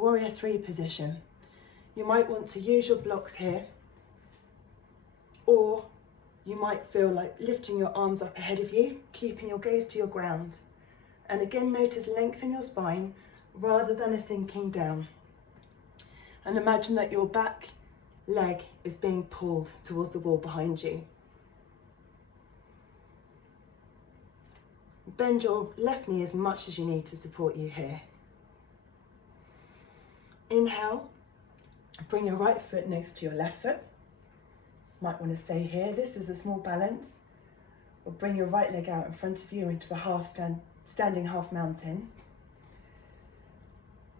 Warrior 3 position. You might want to use your blocks here, or you might feel like lifting your arms up ahead of you, keeping your gaze to your ground. And again, notice length in your spine rather than a sinking down. And imagine that your back leg is being pulled towards the wall behind you. Bend your left knee as much as you need to support you here. Inhale, bring your right foot next to your left foot. Might want to stay here. This is a small balance. Or bring your right leg out in front of you into a standing half mountain.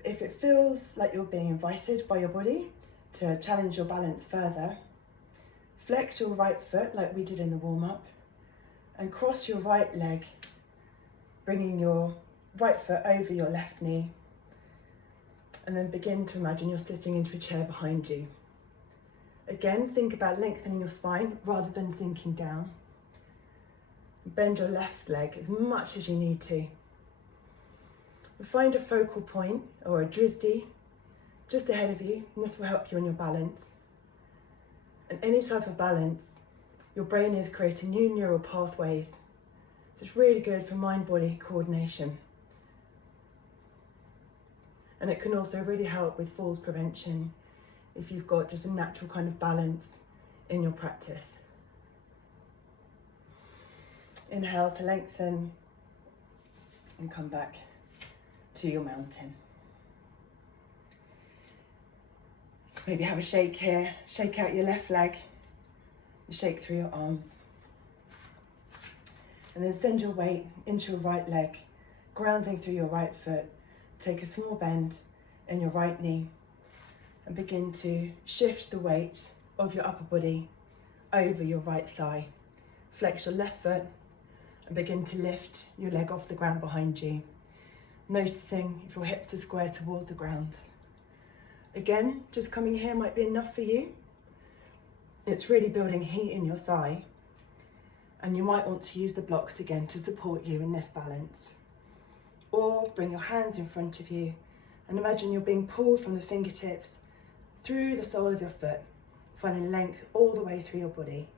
If it feels like you're being invited by your body to challenge your balance further, flex your right foot like we did in the warm-up and cross your right leg, bringing your right foot over your left knee, and then begin to imagine you're sitting into a chair behind you. Again, think about lengthening your spine rather than sinking down. Bend your left leg as much as you need to. Find a focal point or a drisdi just ahead of you, and this will help you in your balance. And any type of balance, your brain is creating new neural pathways. So it's really good for mind-body coordination. And it can also really help with falls prevention if you've got just a natural kind of balance in your practice. Inhale to lengthen and come back to your mountain. Maybe have a shake here, shake out your left leg, and shake through your arms. And then send your weight into your right leg, grounding through your right foot. Take a small bend in your right knee and begin to shift the weight of your upper body over your right thigh. Flex your left foot and begin to lift your leg off the ground behind you, noticing if your hips are square towards the ground. Again, just coming here might be enough for you. It's really building heat in your thigh, and you might want to use the blocks again to support you in this balance. Or bring your hands in front of you and imagine you're being pulled from the fingertips through the sole of your foot, finding length all the way through your body.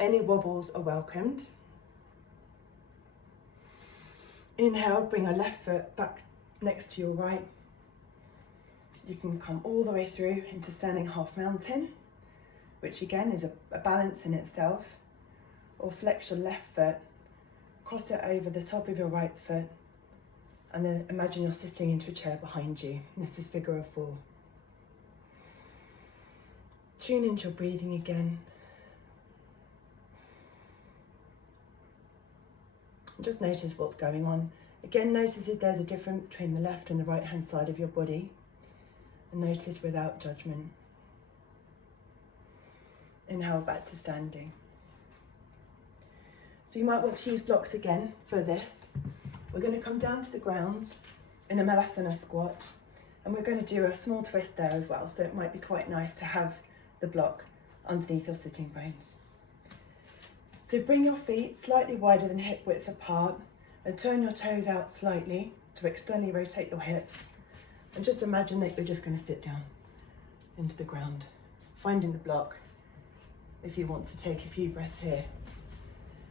Any wobbles are welcomed. Inhale, bring your left foot back next to your right. You can come all the way through into standing half mountain, which again is a balance in itself. Or flex your left foot, cross it over the top of your right foot, and then imagine you're sitting into a chair behind you. This is figure of 4. Tune into your breathing again. Just notice what's going on. Again, notice if there's a difference between the left and the right hand side of your body, and notice without judgment. Inhale back to standing. So you might want to use blocks again for this. We're going to come down to the ground in a Malasana squat, and we're going to do a small twist there as well, so it might be quite nice to have the block underneath your sitting bones. So bring your feet slightly wider than hip width apart and turn your toes out slightly to externally rotate your hips, and just imagine that you're just going to sit down into the ground, finding the block if you want to take a few breaths here.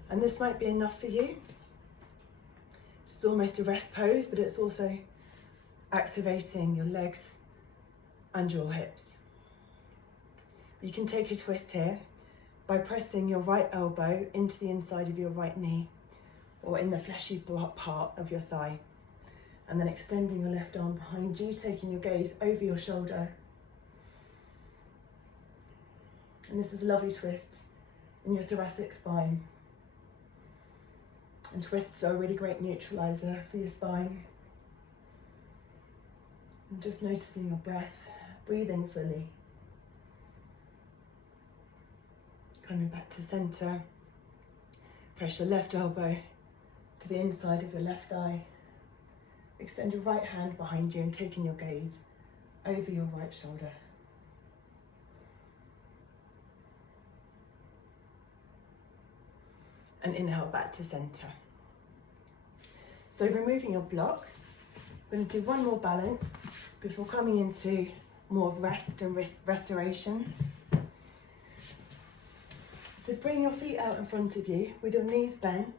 And this might be enough for you. It's almost a rest pose, but it's also activating your legs and your hips. You can take a twist here by pressing your right elbow into the inside of your right knee or in the fleshy part of your thigh, and then extending your left arm behind you, taking your gaze over your shoulder. And this is a lovely twist in your thoracic spine. And twists are a really great neutralizer for your spine. And just noticing your breath, breathe in fully. Coming back to center, press your left elbow to the inside of your left thigh. Extend your right hand behind you and taking your gaze over your right shoulder. And inhale back to center. So removing your block, We're going to do one more balance before coming into more of rest and restoration. So bring your feet out in front of you with your knees bent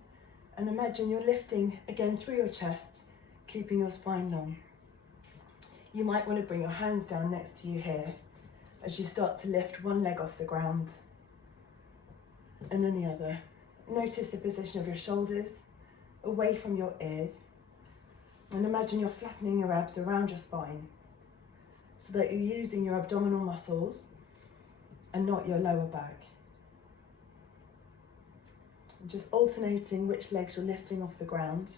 and imagine you're lifting again through your chest, keeping your spine long. You might want to bring your hands down next to you here as you start to lift one leg off the ground and then the other. Notice the position of your shoulders away from your ears, and imagine you're flattening your abs around your spine so that you're using your abdominal muscles and not your lower back. And just alternating which legs you're lifting off the ground.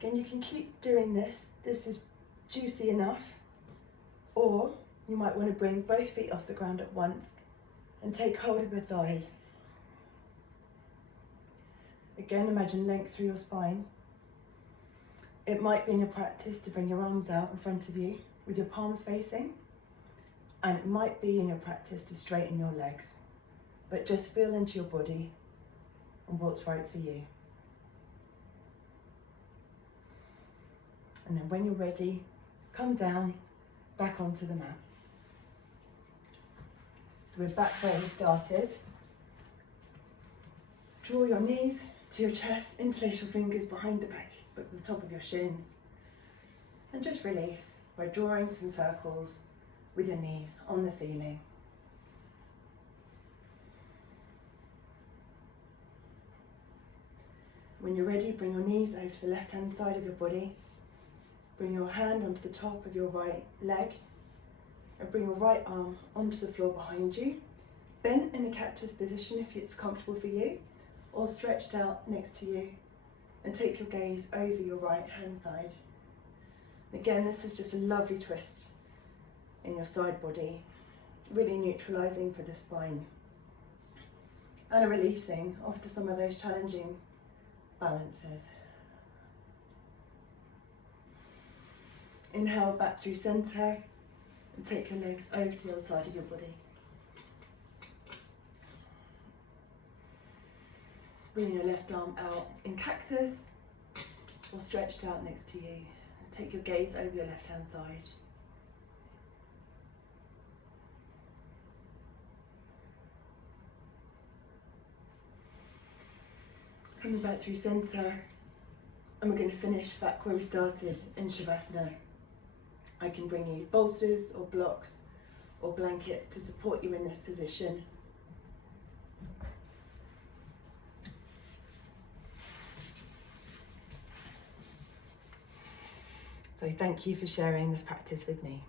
Again, you can keep doing this. This is juicy enough. Or you might want to bring both feet off the ground at once and take hold of your thighs. Again, imagine length through your spine. It might be in your practice to bring your arms out in front of you with your palms facing, and it might be in your practice to straighten your legs, but just feel into your body and what's right for you. And then when you're ready, come down, back onto the mat. So we're back where we started. Draw your knees to your chest, interlace your fingers behind the back, but the top of your shins. And just release by drawing some circles with your knees on the ceiling. When you're ready, bring your knees over to the left-hand side of your body. Bring your hand onto the top of your right leg and bring your right arm onto the floor behind you. Bent in a cactus position if it's comfortable for you, or stretched out next to you, and take your gaze over your right hand side. Again, this is just a lovely twist in your side body, really neutralizing for the spine and a releasing after some of those challenging balances. Inhale back through center and take your legs over to the other side of your body. Bring your left arm out in cactus or stretched out next to you. And take your gaze over your left hand side. Coming back through center, and we're going to finish back where we started in Shavasana. I can bring you bolsters or blocks or blankets to support you in this position. So thank you for sharing this practice with me.